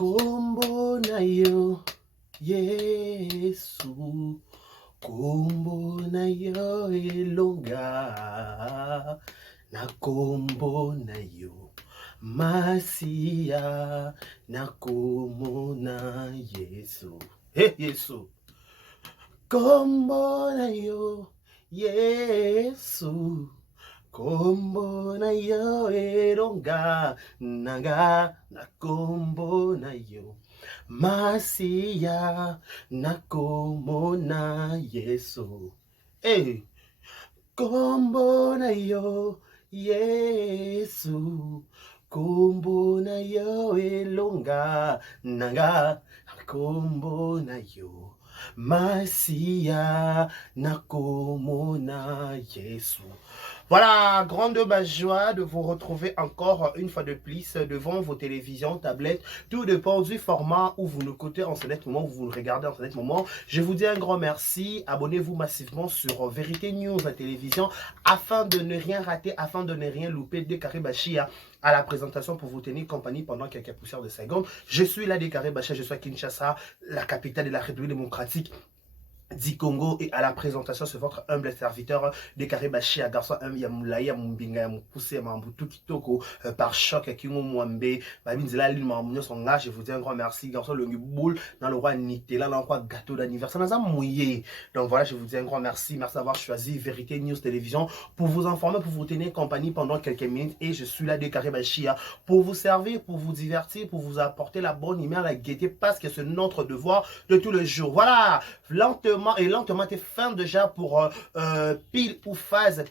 Kombo na yo, Yesu. Kombo na yo elonga. Na kombo na yo, Masia. Na kombo na Yesu. Hey, Yesu. Kombo na yo, Yesu. Kombo na yo elonga. Naga. Na kombo na yo, Masia. Na kombo na Yesu. Hey. Kombo na yo, Yesu. Kombo na yo elonga. Naga. Kombo na yo, Masia. Na kombo na Yesu. Voilà, grande joie de vous retrouver encore une fois de plus devant vos télévisions, tablettes, tout dépend du format où vous nous écoutez en ce net moment, où vous nous regardez en ce net moment. Je vous dis un grand merci, abonnez-vous massivement sur Vérité News à télévision afin de ne rien rater, afin de ne rien louper de Karim Bachia à la présentation pour vous tenir compagnie pendant quelques poussières de secondes. Je suis là de Karim Bachia, je suis à Kinshasa, la capitale de la République démocratique du Congo, et à la présentation c'est votre humble serviteur de Karibachi, à garçon Yamoulaye, Yamumbinga, Yamupousse, Yamamboutou Kitoko, par choc, Kingo Mwambe, Babinzela, Limamounio, son gars, je vous dis un grand merci, garçon, le boule, dans le roi Nitela, dans le roi gâteau d'anniversaire, dans un mouillé. Donc voilà, je vous dis un grand merci, merci d'avoir choisi Vérité News Télévision pour vous informer, pour vous tenir compagnie pendant quelques minutes, et je suis là de Karibachi pour vous servir, pour vous divertir, pour vous apporter la bonne humeur, la gaieté, parce que c'est notre devoir de tous les jours. Voilà, lentement, t'es fin déjà pour pile ou phase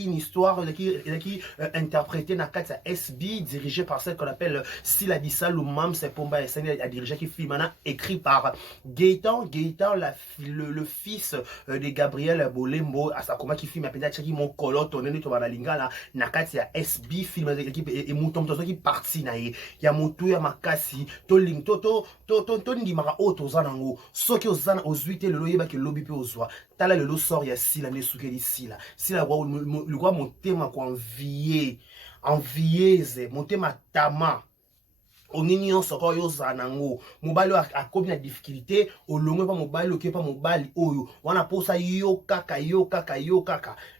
une histoire qui interprétée dans la SB, dirigée par celle qu'on appelle Sila Bissal ou Mam Sepomba SN, a dirigé qui film écrit par Gaëtan, le fils de Gabriel Bolembo, à sa coma qui filme à peine qui mon colotte, on est dans la linga là, nakati SB film l'équipe et mouton qui parti na y a mutu ya makasi to ling to ndimaka auto zanango soki ozana ozuite le loyeba ke lobi pe ozwa tala le lo sort ya Sila ne sukeli Sila le roi motema ko envieze motema tama onini soko yo zanango mobali akobi na difficulté olongo pa mobali oke pa mobali oyo wana posa yo kaka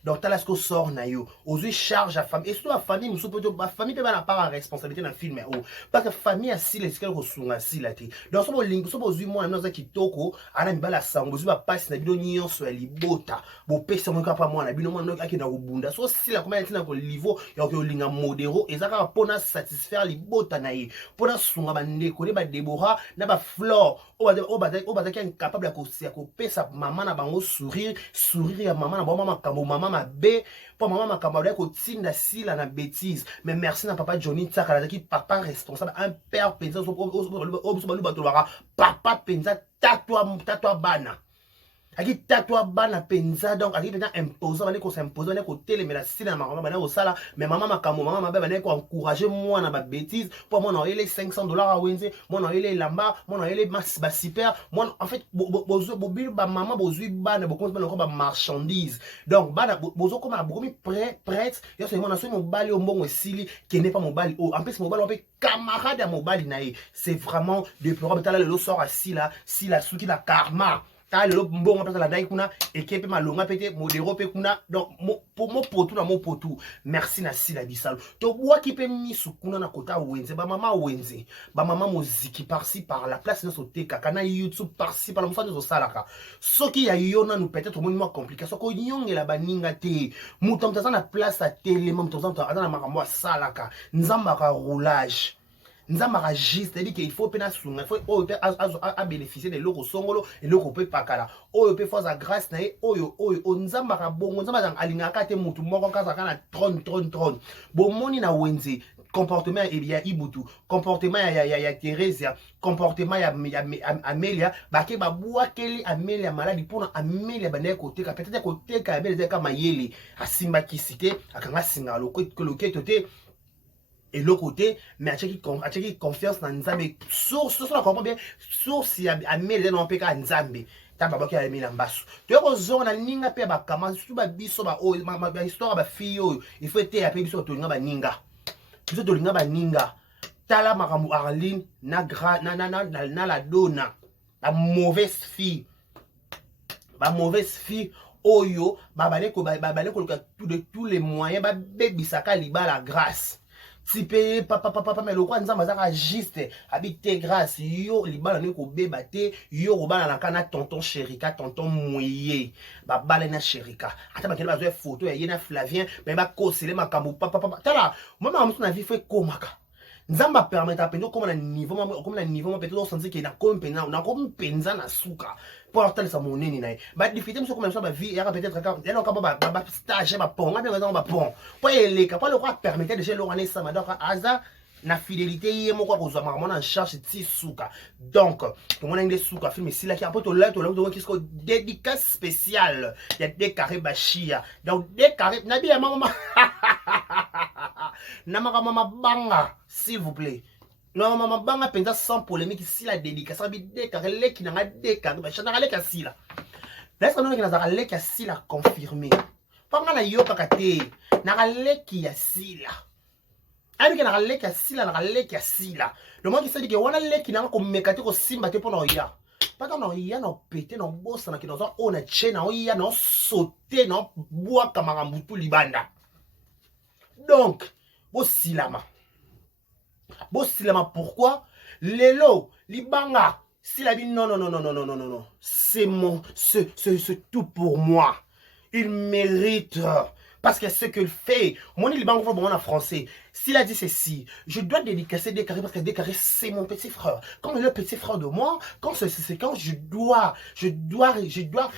donc tala ce que sort na yo ozui charge à famille et surtout la famille musu poto ba famille pe bana part responsabilité na film o parce que famille asile esika ko sunga sila te donc so bo lingo so bo zui mwana noza kitoko ana mibala sango zui ba passe na bido nyonso ya libota bo pesa mo kapa mwana bino mwana akina kobunda so sila koma tina ko niveau ya ko linga modero ezaka pona satisfaire libota na ye pona sunga bandeko ne ba Deborah na ba Flore o bazaki incapable ya kopesa mama na bango sourire ya mama na bango makambo mama mabe po mama makambo ya kotinda Sila na bêtise mais merci na papa Johnny Tsaka qui papa responsable un père penza papa penza tatwa bana aki tatwa bana penza donc aki penza imposant bane ko s'imposer bane ko telemela Sila na maman bane ko sala mais maman makambo mama mabe bane ko encourager moi na ba bêtise pour moi na ele $500 à wenze moi na ele lamba moi na ele ba super moi en fait bozo bobil ba maman bozui bana bo commence ba marchandise donc bana bozo comme bokomi prêtre yo c'est moi na so mon bali o mbongo Sili qui n'est pas mon bali en plus mon bali on peut camarade à mon bali nae c'est vraiment déplorable tala le sort à Sila suki la karma le bon la dai kuna ekepe malonga pete modero pe kuna donc pour mo potu na mo potu merci na Sila Bissal to boa ki pe misu kuna na kota wenze ba mama moziki par-ci par la place na soteka kana YouTube par-ci par la mfano zo salaka soki ya yona nous peut-être moins compliqué soko nyongela baninga te mutam tazana place à télé mam tazana azana makambo salaka nzamba ka roulage nzamba juste c'est-à-dire qu'il faut pena sunga il faut à bénéficier de loko songolo et loko pe pakala oyo pe force grâce na oyo nzamba ka bongo nzamba alinga ka te mutu moko kaza kana tron bomoni na wenze comportement ya Ibutu comportement ya Teresia comportement ya Amelia bake babua keli Amelia maladi pona Amelia bana koteka peut-être koteka Amelia kama yele asimba kisite akanga singa loketo te et l'autre côté mais à qui confiance dans Nzambe source on comprend bien source ya amele na mpeka Nzambe ta baba ki a mis l'ambasso tu es aux na ninga pe ba kama surtout ba biso ba o ma histoire ba fille il faut être ya pe biso to linga ba ninga biso to linga ba ninga tala makambo Arline na la dona la mauvaise fille oyo babale ko de tous les moyens ba bebisaka liba la grâce tipe papa mais le quoi nzamba zaka juste habite grâce yo libala ne ko beba te yo ko bala na kana tonton Chérika tonton moye ba bala na Chérika ata bakela bazo photo ya yena Flavien mais ba kosele makambo papa tala moi musu na vie fait komaka nzamba permettre à peine comme na niveau peut-être sentir que na kompenza na suka pour avoir ça monene na ba difficulté monsieur comme ça ba vie ya peut-être quand elle encore ba stage ba pont ba raison ba pont pour eleka pas le quoi permettre de chez l'orane ça donc aza na fidélité yé moko ko zama mona en charge ti suka donc tout mon anglais suka film ici là qui apporte là to qui est dédicace spéciale il y a des carrés bachia donc des carrés na bien maman na maman banga s'il vous plaît non maman banga penza sans polémique ici la dédicace ça bi des carrés les qui n'a des carrés bachia na les kasi là laisse nous qui na les kasi la confirmer pas nga na yo pakate na les qui ya si là avec na leki ya sila le monde qui se dit que wana leki na ko mekati ko simba te pona ya pas dans ya no pété no bossa na kinoza ona chena o ya no sauter no bois kamarambutu libanda donc bo silama pourquoi lelo libanga sila bi non c'est tout pour moi il mérite parce que ce qu'il fait mon liban en français. S'il a dit ceci, je dois dédicacer des carrés parce que des carrés c'est mon petit frère. Comme le petit frère de moi, quand je dois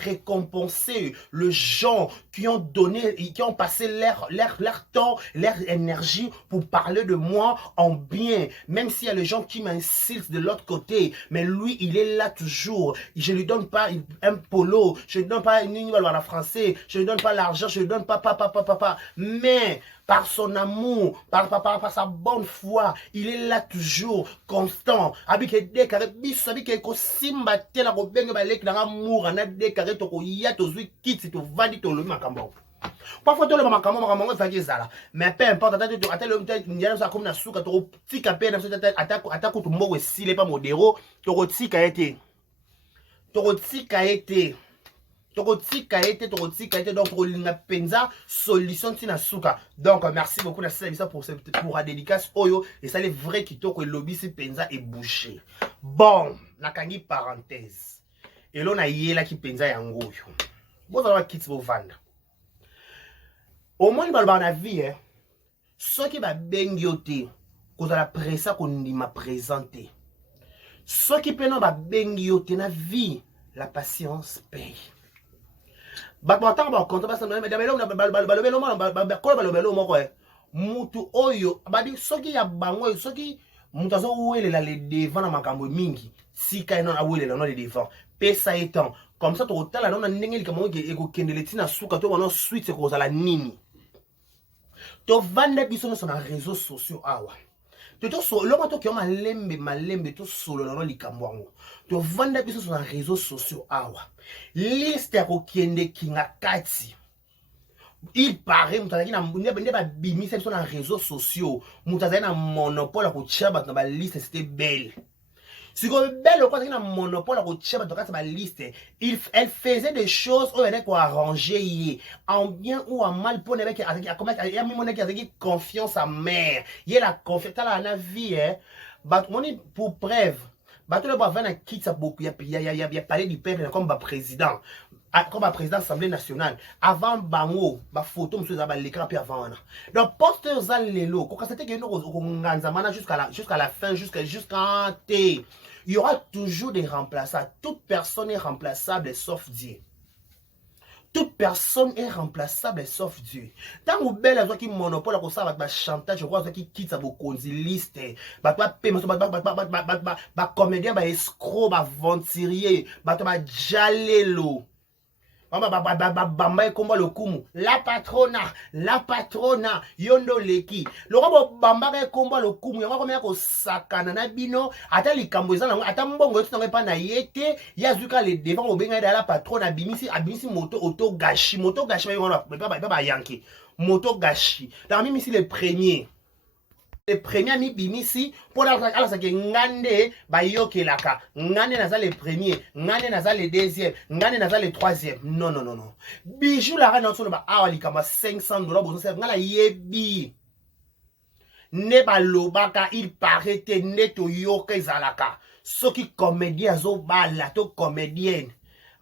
récompenser les gens qui ont donné, qui ont passé leur temps, leur énergie pour parler de moi en bien. Même s'il y a les gens qui m'insultent de l'autre côté, mais lui il est là toujours. Je lui donne pas un polo, je lui donne pas une ligne en français, je lui donne pas l'argent, je lui donne pas papa. Mais par son amour, par sa bonne foi, il est là toujours, constant. Avec des carrés, avec des simba tela ko benga balek na amour na des carrés to ko ya to zui kit to vandi to le makambo. Parfois to le makambo va dire ça là. Mais peu importe attends le temps ndiana ça comme na suka to tika pe na attaque to mbo si le pas modéro to tika été. Donc on penza solution tina suka. Donc merci beaucoup na pour la dédicace oyo et ça les vrai qui to que lobby si penza est bouché. Bon, nakangi parenthèse. Et là on a yela qui penza yango yo. Bon ça va quitter vos vendre. Au moins il va na vie hein. Ce qui va bengioté qu'on a la pressa qu'on m'a présenté. Ce qui peut non va bengioté na vie, la patience paye. Mutu oyo badi soki ya bango soki mutu azo welela le devant na makambo mingi sika eno na welela no le devant pesa étant comme ça to tala na ndenge likamo eko kendele tina suka to wana suite ko zala nini to vanda biso sur les réseaux sociaux awa to so lo mato ki o malembe to solo na likambo wango to vanda biso sur les réseaux sociaux awa liste ya kokende kinga kati il paraît mutazaki na ndebe ba bimisa sur les réseaux sociaux mutazaki na monopole ya kotia bato na ba liste c'était belle. Si vous avez un monopole à la liste, elle faisait des choses où elle arranger en bien ou en mal pour les qui confiance à mère. Il y a la confiance à la vie. Pour preuve, il y a parlé du peuple comme président. Comme président de l'Assemblée nationale, avant Bango, ma photo, monsieur l'écran, puis avant. Donc, poste aux allélos, quand c'était que nous jusqu'à la fin, jusqu'à T. Il y aura toujours des remplaçants. Toute personne est remplaçable sauf Dieu. Toute personne est remplaçable sauf Dieu. Tant que belle a qui monopole à ça va chantage, je crois qui quitte sa bokonzi liste, bah comédien, bah escroc, bah venturier, bah jalelo. Bamba komba lokumu la patrona yondo leki loko bamba komba lokumu yango komya ko sakana na bino ata likambo ezana ata mbongo etu nanga pa na yete yazuka le devant obenga da la patrona abimisi moto gashi ba yanki moto gashi la mimi si le premier le premier mi bimisi pour ala sa ke ngande ba yokelaka ngande naza le premier ngande naza le deuxième ngande naza le troisième non non non non bijou la reine sur ba awa likama $500 bozo se ngala yebi ne ba lobaka il paraît neto yoka ezalaka soki comédien zo bala to comédienne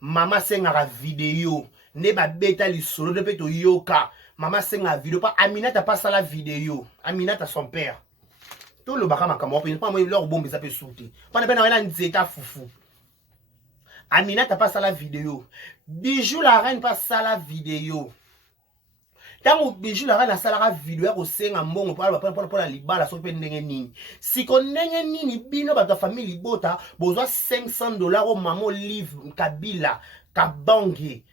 mama sengaka vidéo ne ba beta lisolo de peto yoka mama senga vidéo pas Aminata pas ça la vidéo Aminata son père tout le baka makambo pas moi leur bombe ça peut sauter pas na nzeta fufu Aminata pas ça la vidéo bijou la reine pas ça la vidéo tant bijou la reine a ça la vidéo ko senga mbongo pour la libala so pe ndenge nini siko ndenge nini bino ba ta famille bota bozwa $500 au maman livre kabila kabangi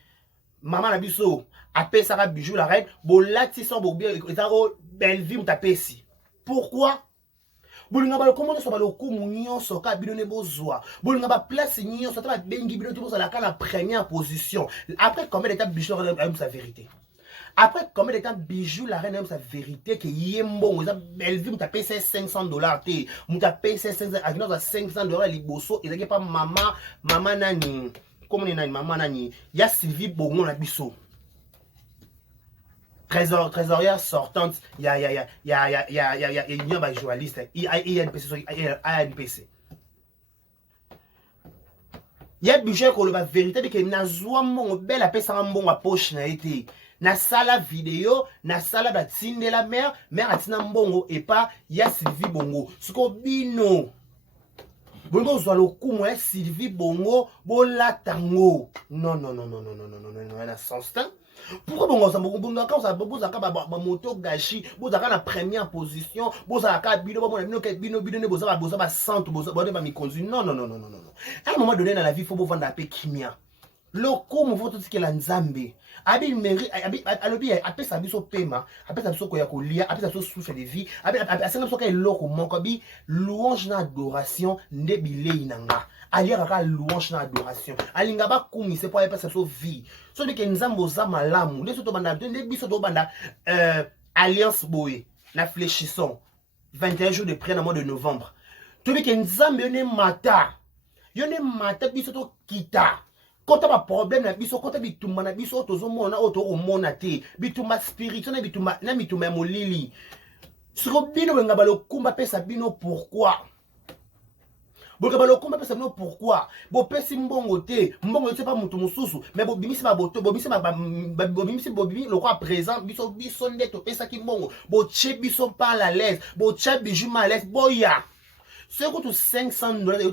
maman na biso apesaka bijou la reine bolati so bobia ezako Belleville mutapesi pourquoi bolinga ba comment so ba lokumu nyonso ka bino ne bozwa bolinga ba place nyonso ta ba bengi bino to la kana première position après combien d'étapes bijou la reine aime sa vérité après combien d'étapes bijou la reine aime sa vérité que yembo eza Belleville mutapesi $500 te mutapesi $500 liboso ezaki pas mama nani comme nani mama nani ya Sylvie Bongo na biso trésorière sortante ya union ba journaliste INPC ya budget ko la vérité que na zwa mbongo belle apesa mbongo a poche na été na sala vidéo na sala ba tinde la mère atina mbongo et pas ya Sylvie Bongo siko bino bongo zwa lokumu ya Sylvie Bongo bolatango non na sens temps pourquoi bongo ça bongo quand ça bozaka ba moto gachi bozaka na première position bozaka bino bino ne bozaka ba centre bozaka ba mikonzi non à un moment donné dans la vie faut vendre un peu kimia lokumu faut tout ce que la nzambe abi meri alobi apesa biso pema apesa biso ko ya kolia apesa biso souffle de vie asenga biso ka eloko moko bi louange na adoration nde bilei nanga aliaka ka louange na adoration alinga ba kumise po apesa biso vie so de ke nzambo za malamu nde so to banda nde biso to banda alliance boye na fléchissons 21 jours de près dans mois de novembre to de ke nzambe yone mata biso to kita kota ba problème na biso kota bitumba na biso tozomona otomona te bitumba spirituel na bitumba molili siko bino benga balokumba pesa bino pourquoi boka balokumba pesa bino pourquoi bo pesi mbongo te pas mutu mususu mais bo bimisi ba boto bo bimisi loko à présent biso ndeto pesa ki mbongo bo che biso par la l'aise bo che bijou à l'aise boya. Ce que tu $500 et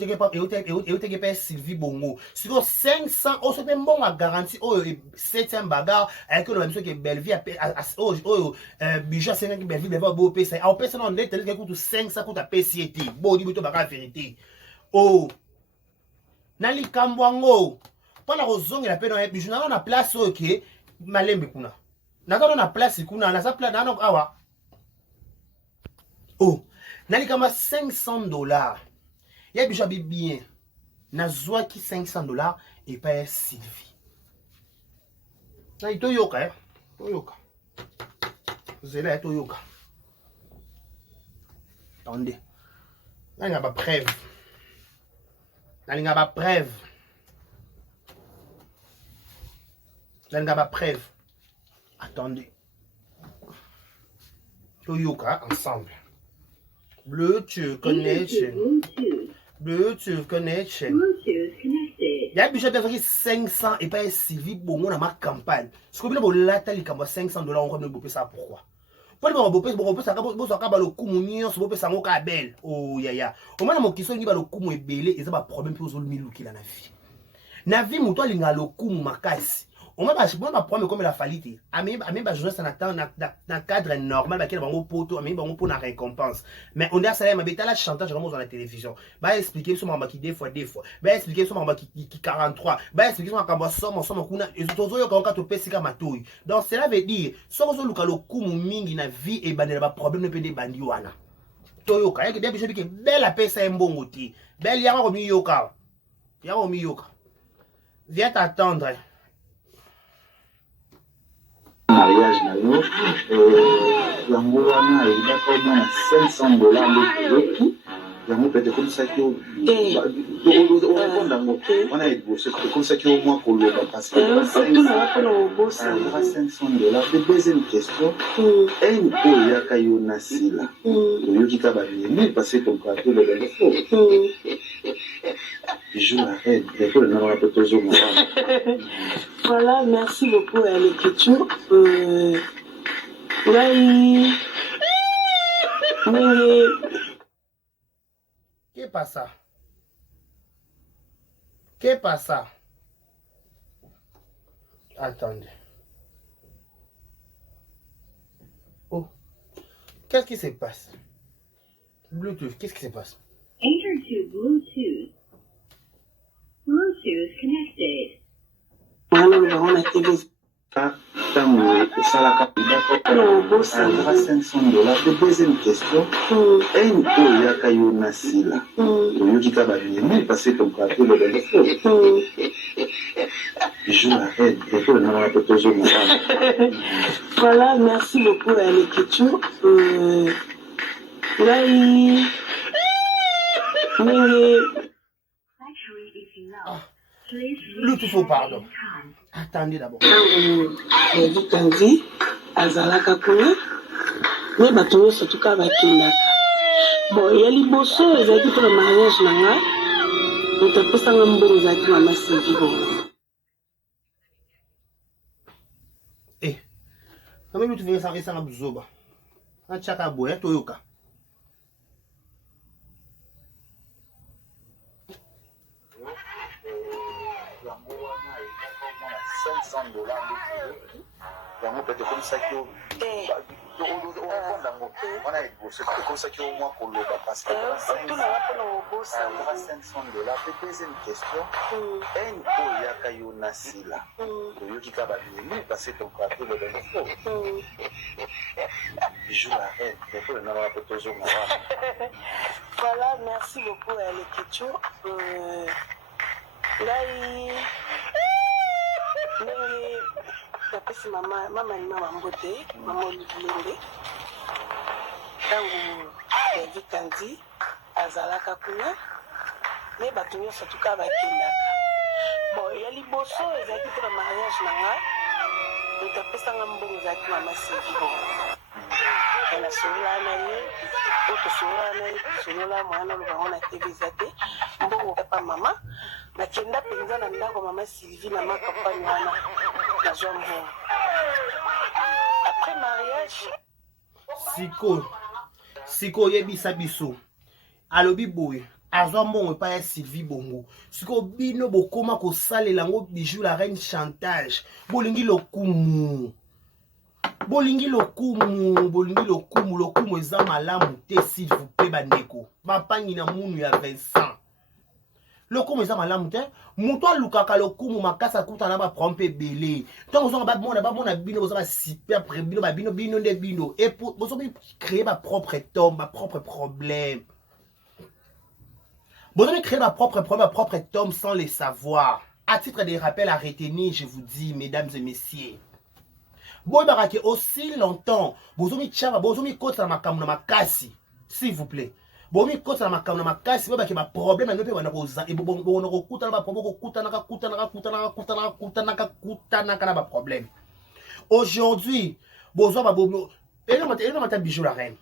tu payes Sylvie Bongo. Sur 500, on se fait bon à garantie au 7e bagarre avec le même chose que Belleville a budget 5 que Belleville va beau payer ça. On paye ça dans le télé que coûte 500 coûte à PCT. Bon, dis-moi tu bagarre vérité. Oh. Nali Kambwango. Pas la raison il a payé dans les budget. On a place OK. Malembe kuna. On a place kuna, na sa place na awa. Oh. Nali kama $500. Ya bijou abi bien. Na zwa ki $500 et pas Sylvie. Na ito yoka Toyoka. Zela ito yoka. Attendez. Nali ngaba preuve. Nali ngaba preuve. Nali ngaba preuve. Attendez. Toyoka ensemble. Bluetooth connection. Bluetooth connection. Il y a un budget de 500 et pas Sylvie Bongo dans ma campagne. Ce que vous voulez, là, t'as les $500, on va me ça pourquoi? Pourquoi vous pouvez ça? Vous avez le coup, vous pouvez ça, mon cabel. Oh, ya. Au moins, mon question, il y a le coup, et belé, et ça va problème pour vous, le qui la vie. Na vie, mon toit, il y a le coup, ma casse. On m'a pas prendre comme la falité. Amé ba journée ça dans cadre normal ba kele bango poto amé bango pour la récompense. Mais on a ça ma beta la chantage vraiment dans la télévision. Ba expliquer sur mama qui des fois. Ba expliquer sur mama qui 43. Ba expliquer sur mama somme kuna et tozo yo quand to pesika matoi. Donc cela veut dire so zo luka lo kumu mingi na vie et bandela ba problème ne peut des bandi wana. Toyoka yake bien biso que belle pesa mbongo ti. Belle yaka ko mi yoka. Yaka ko mi yoka. Viens t'attendre. mariage na yo yango wana elibaka omona $500 yango peut être comme ça que ndango wana eboso comme ça que au moins koloba parce que $500 the deuxième question oyaka yo na sila oyoki ka bamemi parce que ton plateau le faux bijou la reine l'école n'a pas toujours voilà, merci beaucoup à l'écriture. Qu'est pasa? Qu'est pasa? Attendez. Oh. Qu'est-ce qui se passe? Bluetooth, qu'est-ce qui se passe? Enter to Bluetooth. Bluetooth connected. On a TV. ntango osalaka alaka $500 the deuxième question oyaka yo na sila oyoki ka bamemi parce que ton plateau le faux bijou la reine l'école n'a pas toujours voilà, merci beaucoup à l'écriture. Bluetooth, pardon. Attendez d'abord. Kandi azalaka kuna me bato nyonso tuka bakendaka bon ya liboso ezalaki mpona mariage na nga moto apesanga mbongo ezalaki mama Sylvie bongo nami Bluetooth esanga buzoba atiaka boya toyoka $500 yango peut être comme ça que on a eboso comme ça que au moins koloba parce que $500 the deuxième question oyaka yo na sila oyoki ka bamemi parce que ton plateau le faux bijou la reine l'école n'a pas toujours voilà, merci beaucoup à l'écriture. Ndenge napesi mama ni mama mbote mama Olivilende ntango David Kandi azalaka kuna me bato nyonso tuka bakendaka bon ya liboso ezalaki mpona mariage na nga moto apesanga mbongo ezalaki mama Sylvie bongo nasolola na ye o tosolola na ye tosolola mwana lobango na tv eza te mbongo kapa mama nakenda mpenza na ndako mama Sylvie na makampani wana nazwa mbongo après mariage siko yebisa biso alobi boye azwa mbongo epai ya Sylvie bongo siko bino bokoma kosalela yango bijou la reine chantage bolingi lokumu lokumu eza malamu te s'il vous plaît bandeko bapangi na munu ya Vincent lokumu eza malamu te moto alukaka lokumu makasi akutana na baprompe ebele ntango ozonga bamona bino boza basiper pre bino nde bino bozomi créer bapropre tome bapropre problème bozomi créer bapropre tome sans les savoir. À titre de rappel à retenir, je vous dis mesdames et messieurs, boy barake aussi longtemps bozomi tchaba bozomi kota na makambo na makasi s'il vous plaît bomi kota na makambo na makasi boba ke ba problème na nope wana koza e bono kokuta na ba problème kokuta na ba problème aujourd'hui bozwa ba bomo elo mata bijou la reine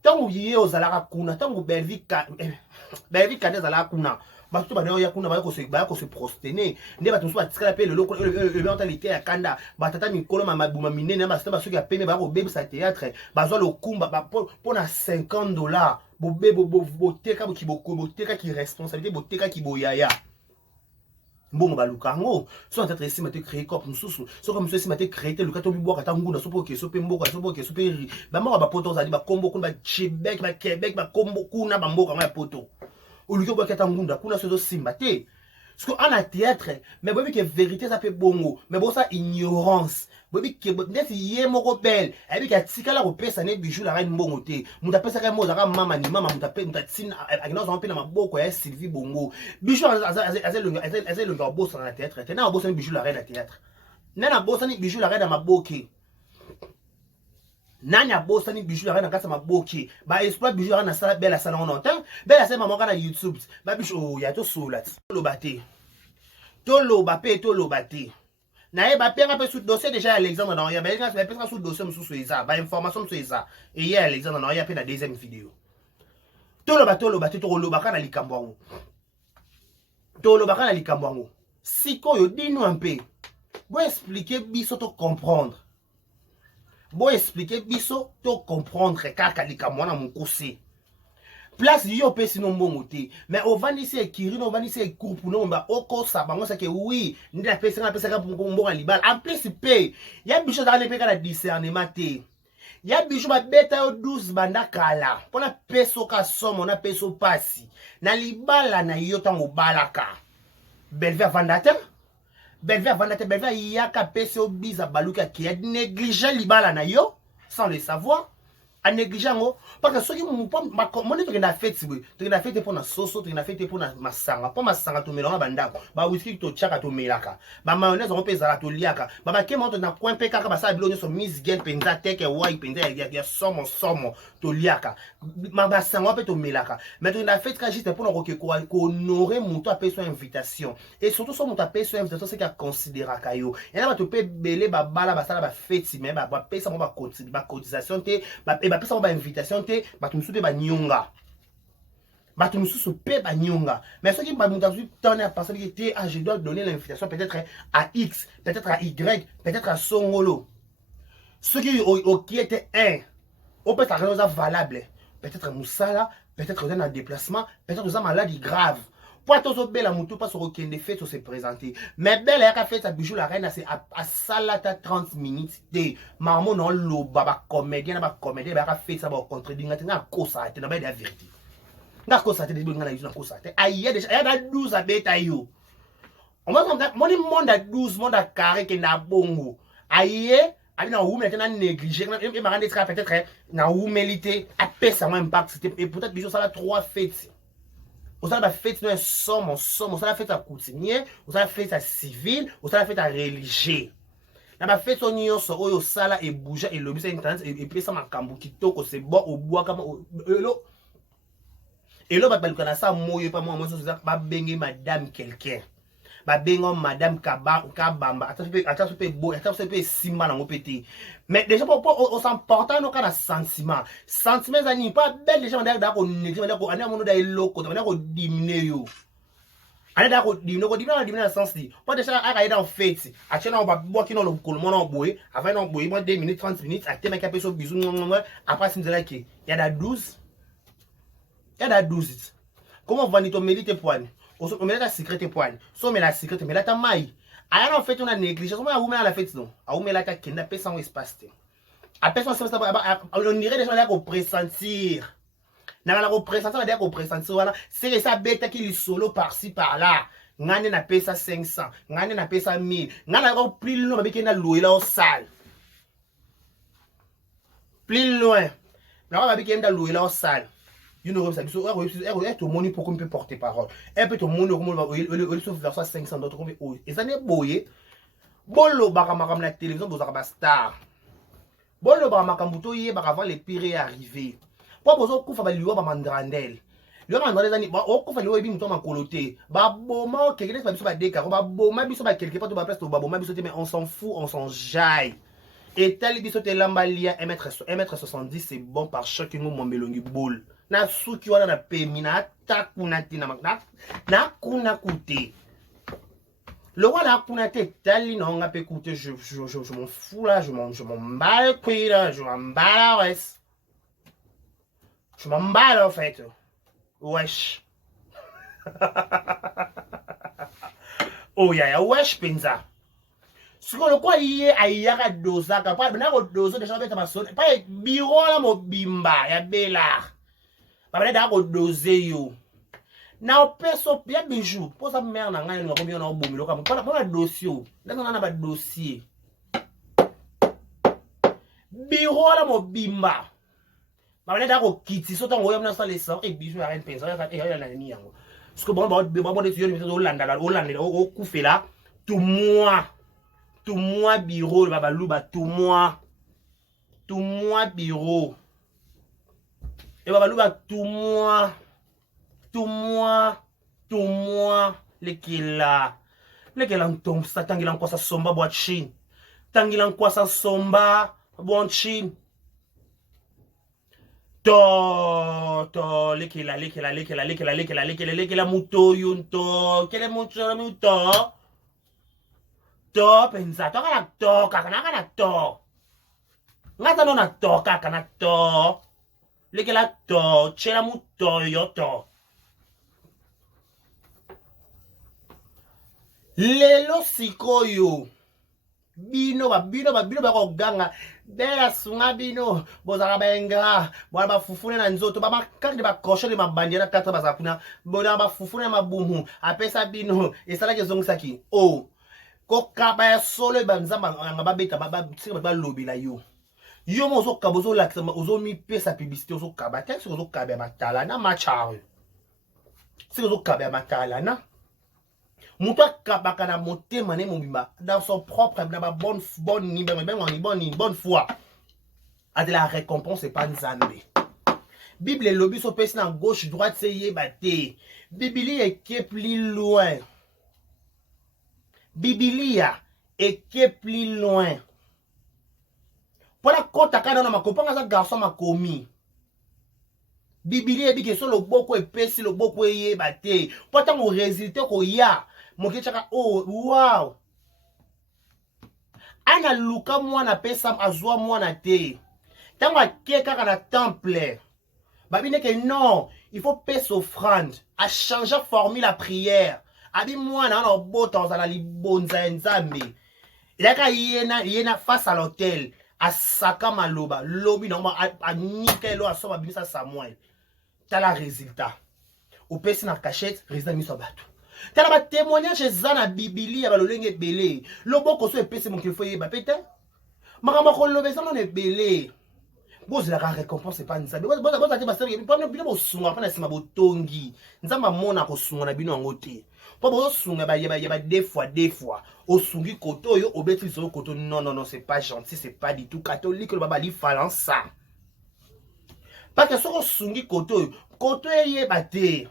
tango yiye ozalaka kuna tango Belvic Kandi azalaka kuna bato bana ya kuna baya ko se prosterner nde bato so batikala pe le loko le mentalité ya kanda batata mikolo mabuma minene ba soki ya pene ba ko bebisa théâtre bazwa le kumba pona $50 boteka boteka ki responsabilité boteka ki boyaya mbongo balukango so en tête mate créer corps mususu so comme ceci mate créer le kato biboka tanguna so poke so pe mboko so poke so pe ba moko ba poto zali ba kombo kuna ba Québec ba kombo kuna ba mboka ma poto oluki boka tangunda kuna so simba te parce que en la théâtre mais bobi que vérité ça fait bongo mais bon ça ignorance bobi que ndesi ye moko belle abi ka tikala ko pesa ne bijou la reine mbongo te muta pesa ka moza ka mama ni mama muta tsina akina zo mpena maboko ya Sylvie bongo bijou azelonga bossa na théâtre te na bossa ni bijou la reine na théâtre na bossa ni bijou la reine na maboke nani abosani bijou ya na kasa maboki ba exploit bijou ya na sala belle sala on entend belle sala maman na YouTube ba bijou oh ya to solat to lobate to lobape to lobate na e ba penga pe sous dossier déjà l'exemple dans ya ba penga sous dossier mususu eza ba information mususu eza et hier l'exemple dans ya pe na deuxième vidéo to lobate to lobaka na likambo ngo to lobaka na likambo ngo sikoyo dino un peu bo expliquer biso to comprendre bo expliquer biso to comprendre kaka likambo na mukuse place yo pe sinon mbongo te mais ovandisi ekiri no ovandisi ekoupe no mba oko sabango ça que oui ndila pesa na pesa ka mbongo libal en plus pe ya biso dans les pe ka discernement te ya biso ba beta yo 12 banda kala pona peso ka somo na peso pasi na libala na yo tango balaka belve vandateur belve yaka peso biza baluka ki a négligé libala na yo sans le savoir a négligé ngo parce que soki mon to na fête we to na fête pour na soso to na fête pour na masanga pour masanga to melanga bandako ba whisky to chaka to melaka ba mayonnaise on pesa la to liaka ba ba ke monto na point pe kaka ba sa bilo so miss gen penza teke wai penza ya somo to liaka ma ba sanga pe to melaka mais to na fête ka juste pour na ko honorer mon to appeler son invitation et surtout son mon to appeler son invitation c'est qu'à considérer kayo et là ba to pe belé ba bala ba sala ba fête mais ba pesa mo ba cotisation te ba pesa ba invitation te batu mususu pe ba nyonga batu mususu pe ba nyonga mais ceux qui ba mususu tonner à penser que te je dois donner l'invitation peut-être à X peut-être à Y peut-être à Songolo ceux qui qui étaient un on peut s'arrêter valable peut-être Moussala peut-être dans un déplacement peut-être dans maladie grave pour tous belle mutu pas sur aucun défait se présenter mais belle a fait sa bijou la reine c'est à salata 30 minutes de maman non lo baba comédien ba fait ça ba contredire na kosa te na ba la vérité na kosa te de ngana yuzu na kosa te aïe déjà ya da 12 abeta yo on va comme mon monde à 12 monde à carré que na bongo aïe ali na ou maintenant négligé et ma rendre peut-être na ou mérité à pesa moins impact et peut-être bijou ça la 3 fêtes. Vous avez fait une somme, vous avez fait un coutumier, vous avez fait un civil, vous avez fait un religieux. Vous avez fait un union sur le sala et bouger et le business internet et puis ça m'a cambouquito, c'est bon au bois comme et là, vous avez ça, moi, pas moi, moi, je vais madame quelqu'un. Ba bengo madame kabamba attention pe beau attention pe sima na ngopeti mais déjà pour on s'emportant no kana sentiment zani pas belle déjà on da ko négliger on ko ana mono da eloko on ko diminuer yo ana da ko diminuer na sens dit pas déjà aka dans fête achena on ba boki no lo kolmo no boy avant no boy moi 2 minutes 30 minutes a tema ka peso bisou après c'est là qui il y a 12 comment vendre ton mérite poigne on met la sécurité poigne so mais la sécurité mais là ta maille aya en fait on a négligé on a ou la fête non a ou mais la ta kenda pesa en espace te a personne on dirait déjà là qu'on pressentir na la pressentir là qu'on pressentir voilà c'est ça bête qui li solo par-ci par-là ngane na pesa 500 ngane na pesa 1000 ngana ko plus loin ba na louer là au salle plus loin là ba na louer là au salle you know ça biso tout monde pour qu'on peut porter parole et peut tout monde comme le sauf vers 500 d'autres comme et ça n'est boyé bolo baka na télévision bozaka ba star bolo baka makambuto yé baka avant les pires arriver pour bozo kufa ba liwa ba mandrandel liwa mandrandel zani ba okufa liwa bi muto makoloté ba boma quelque chose ba biso ba deka ba boma biso ba quelque part to ba place to ba boma biso te mais on s'en fout on s'en jaille et tel biso te lambalia 1m70 c'est bon par chacun mon melongi boule na suki wana na pemi na takuna tina na kuna kute le wala kuna te tali na nga pe kute je m'en fous là je m'en balle là je m'en balle ouais je m'en balle en fait wesh oh ya wesh penza siko le kwa iye ayaka doza ka pa na ko dozo de changer ta maso pa biro la mobimba ya bela ba da ko doze yo na peso ya bijou pour ça mère na ngani ngako bien na bomilo ka pa dossier na ba dossier biro la mobimba ba da ko kiti so tango yo na sa les et bijou ya rien pensa ya na ni yango parce que bon de yo ni so landa o kufela tout moi biro ba baluba tout moi tout moi bureau. Et babaluba tout moi lekela ntom sa tangilang kwa sa somba boat chin. Tangilang kwa sa somba boat chin. To lekela muto yunto kele muto to pensa to kana to kana to ngata no na to kana to lekela to chela muto yoto lelo sikoyo bino bakoganga bela sunga bino bozaka benga bwana bafufune na nzoto bamakande bakoshe le mabandi na kata bazakuna bona bafufune mabumu apesa bino esala kezongisaki oh kokaba ya solo banzamba ngababeta babitsika balobela yo mozo kabozo lakisa ozo mi pesa publicité ozo kaba tesi ozo kaba matala na macharo si ozo kaba matala na muto akabaka na motema ne mobimba dans son propre na bonne bonne foi a de la récompense et pas nzambe. Bible lobby so pesi na gauche droite se yeba te. Biblia est plus loin. Biblia est plus loin. Pour la kota kana na makopanga za garçon makomi. Biblia ebike so loboko epesi loboko yeba te. Pota mo résultat ko ya. Mokichaka oh wow. Ana luka mwana pesa azwa mwana te. Tango akeka kana temple. Babine que non, il faut payer offrande, à changer formule la prière. Abi mwana na boto za la libonza nzambe. Ilaka yena face à l'hôtel, à saka maloba, lobi na a nikelo a soba bimisa Samuel. Tala résultat. Au pesi na cachette, résultat miso batu. Tala ba témoignage za na Biblia ba lolenge belé. Loboko so epesi mon qu'il faut yeba pete. Makama ko lobeza non ebelé. Boz la récompense c'est pas nzambe. Boz ati ba sebe pas bino bo sunga pa na sima botongi. Nzamba mona ko sunga na bino ngote. Po bo sunga ba yeba deux fois. O sungi koto yo obeti so koto non c'est pas gentil, c'est pas du tout catholique le baba li falan ça. Parce que so sungi koto yeba te.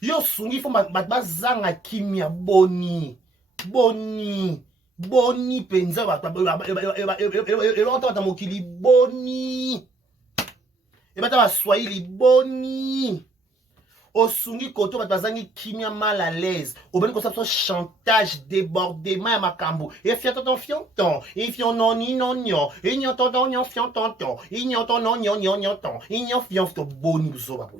Yo sungi fo bazanga kimia boni penza ba mokili boni ebata ba swahili boni osungi koto bazangi kimia mal à l'aise obeni ko ça chantage débordement ya makambo e fiaton e fion non e nyoton non fianton e nyoton non e fion to boni buso ba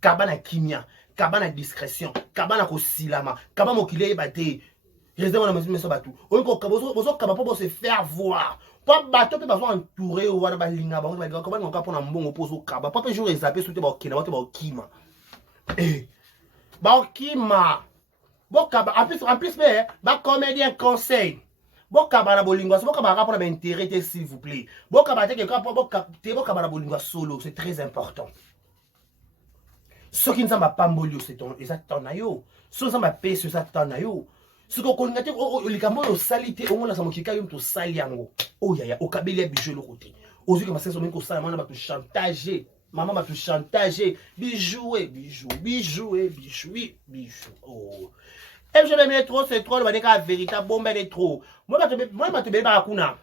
kabana kimia kabana discrétion kabana ko silama kabana mokili ebate réserve na meso batu onko kabozo kaba po se faire voir pa bato pe bazo entourer wana balinga bango ba comment on ka pona mbongo pozo kaba pa pe jour ezapé soute ba okina ba okima ba okima bo kaba en plus mais ba comédien conseil bo kaba na bolingwa bo kaba ka pona ba intérêt s'il vous plaît bo kaba te ke ka bo kaba na bolingwa solo c'est très important. Ce qui nzamba pambolio c'est ton exactement na yo so nzamba pese ça tana yo ce qu'on connaît likambo o salite on la samokika yo to sali yango o yaya o kabeli ya bijou le côté ozuki maseso mengo sala mwana ba to chantager maman ba to chantager bijou oh et je l'aime trop c'est trop le badeka véritable bombe est trop moi ba te be ba kuna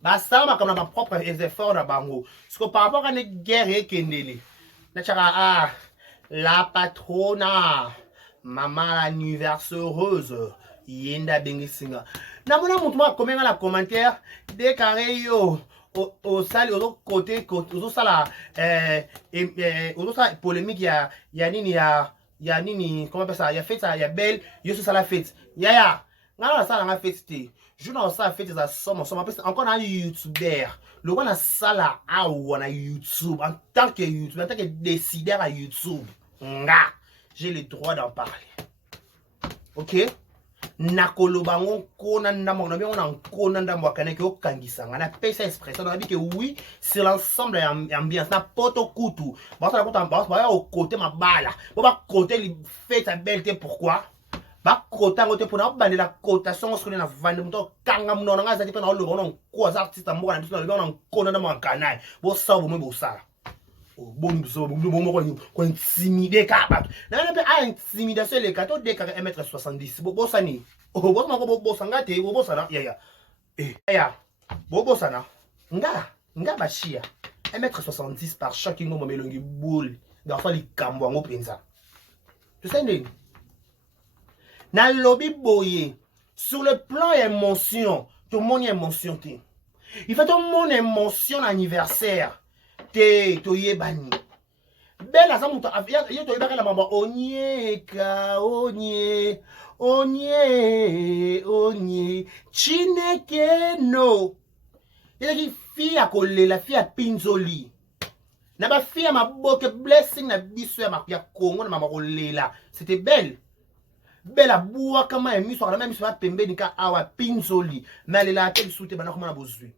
ba sama comme ma propre effort na bango ce que par rapport à une guerre kendele na chaka la patrona maman l'anniverseuse yenda bengisinga na mona mutu ma komenga la commentaire déclaré yo au sali au côté au sala au sala polémique ya nini comment appelle ça ya fête ya belle yo so sala fête ya ngala sala nga fête je na sala fête za somme encore na youtubeur le wana sala awa na YouTube en tant que décideur à YouTube nga j'ai le droit d'en parler. Ok? Nakolobango kona ndamo na bien on kona ndamo kaneke okangisanga na pesa expression na bi que oui, c'est l'ensemble ambiance na poto kutu. Ba ça ba au côté ma bala. Ba côté li fait ta belleté pourquoi? ba kota ngote pona bandela kota songo skone na vande muto kanga mnona nga zati pena lo bona ko za artiste mboka na biso na bona kona na makana bo sa bo mo bo sa o bon biso bo mo ko intimider ka ba na pe a intimidation le kato de ka 1m70 bo sa ni o bo ma ko bo sanga te bo sa na ya ya bo sa na nga bashia 1m70 par chaque ngo melongi boule garfa li kambo ngo penza tu sais ndeni na lobby boye sur le plan émotion tout le monde émotion te il fait tout le monde émotion anniversaire te to yebani bela sa muto afia yo to yebaka la mamba onyeka onye chineke no yeki fia kolela fia pinzoli na ba fia maboke blessing na biso ya makia Congo na mama kolela c'était belle bela bua kama emiso kana emiso ba pembeni ka awa pinzoli malela te soute bana koma na bozwi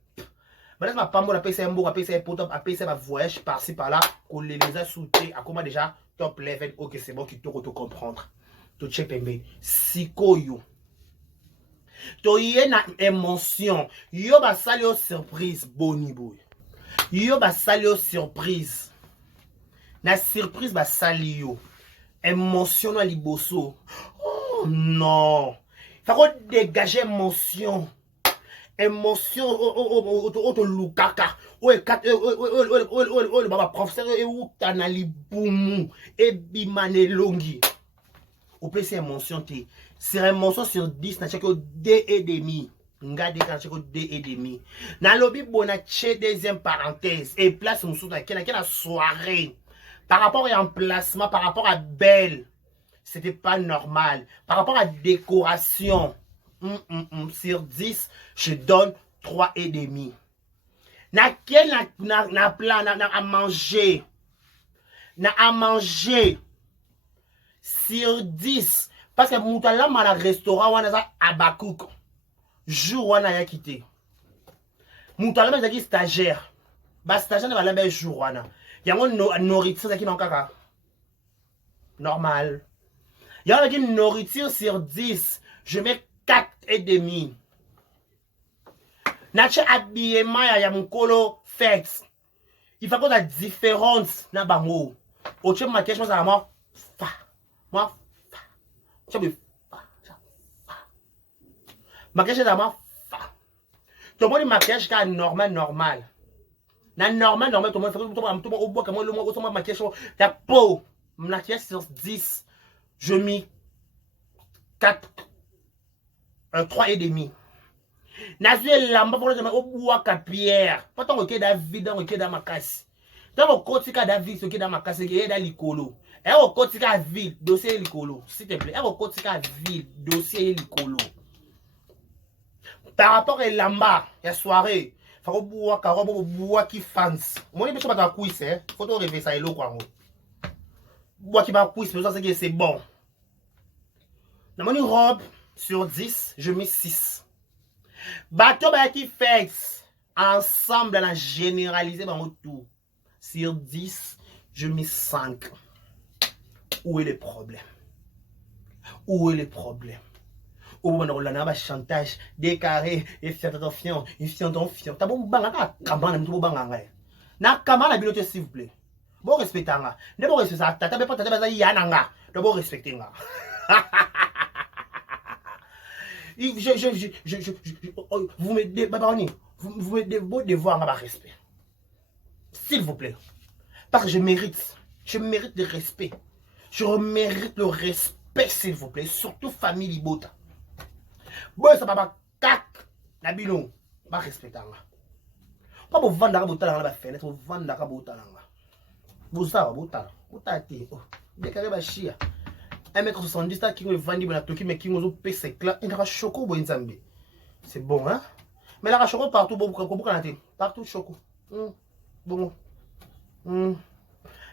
bana ma pambo la pesa mboka pesa poto a pesa ba voyage par-ci par-là koleleza soute akoma déjà top level OK c'est bon qui te comprendre to check pembe sikoyo to yena émotion yo ba sali o surprise boni boy yo ba sali o surprise na surprise ba sali yo émotion na liboso oh non faut qu'on dégage émotion auto lukaka o baba professeur e utana libumu e bimane longi o pese émotion te sur émotion sur 10 na cheko 2,5 ngade ka cheko 2,5 na lobi bona che deuxième parenthèse et place mususu na kena soirée par rapport à emplacement par rapport à belle c'était pas normal par rapport à décoration sur 10 je donne 3,5 na quel na plan na à manger sur 10 parce que moutala mala restaurant wana za abakouk jour wana ya quitté moutala ma zaki stagiaire ba stagiaire na balamba jour wana yango nourriture zaki na kaka normal yango zaki nourriture sur 10 je mets 4,5 nache habillement ya mukolo fête il faut qu'on a différence na bango au chef maquillage moi ça moi maquillage d'ama tout le monde maquillage ka normal na normal tout le monde fait tout au bois comme le monde maquillage ta peau maquillage sur 10 je mis 3,5 nazue lamba pour le au bois ka pierre pas tant que David dans que dans makasi dans au côté ka David ce qui dans makasi qui est dans likolo et au côté ka ville dossier likolo s'il te plaît et au côté ka ville dossier likolo par rapport à lamba ya soirée faut bois ka robe bois qui fans moi il peut pas quiz hein faut to rêver ça elo quoi bois qui va quiz mais ça c'est bon na moni robe sur 10 je mets 6 bateau ba qui fait ensemble dans la généraliser dans tout sur 10 je mets 5 où est le problème où est le problème où on a un chantage décarré et faire attention il fait attention ta bon banga ka kamana mtu banga ngai na kamana bilote s'il vous plaît bon respecter nga ne bon respecter ça tata be pas tata ba yana nga de bon respecter nga vous me vous me beau devoir à respect s'il vous plaît parce que je mérite le respect je mérite le respect s'il vous plaît surtout famille Libota bon ça papa kak na bino ba respecter nga pas pour vendre ka botala na ba fenêtre pour vendre ka botala nga bozaba botala botati décaré ba chia 1m70 ta qui me vend na toki mais qui me pèse éclat il a choco bo nzambe c'est bon hein mais la choco partout beaucoup partout choco bon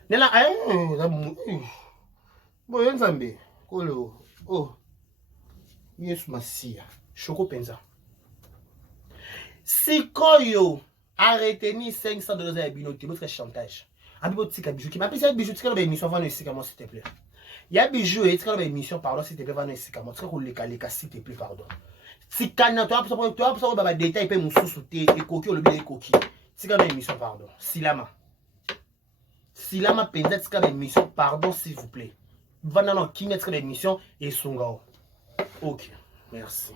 nela bo nzambe kolo oh yes masia choco penza sikoyo arrêtez ni $500 à binoté votre chantage un peu tika bijou qui m'a payé bijou tika ba émission avant ici comment s'il te plaît Il y a bijou et tu as une émission, pardon, s'il te plaît, va dans ici, comment tu as les cas, s'il te plaît, pardon. Si tu as un détail, tu as un sous-souté, et coquille, ou le bien coquille. Si tu as une émission, pardon. Silama. Silama, peut-être, tu as une émission, pardon, s'il vous plaît. Va dans qui met une émission et son gars. Ok, merci.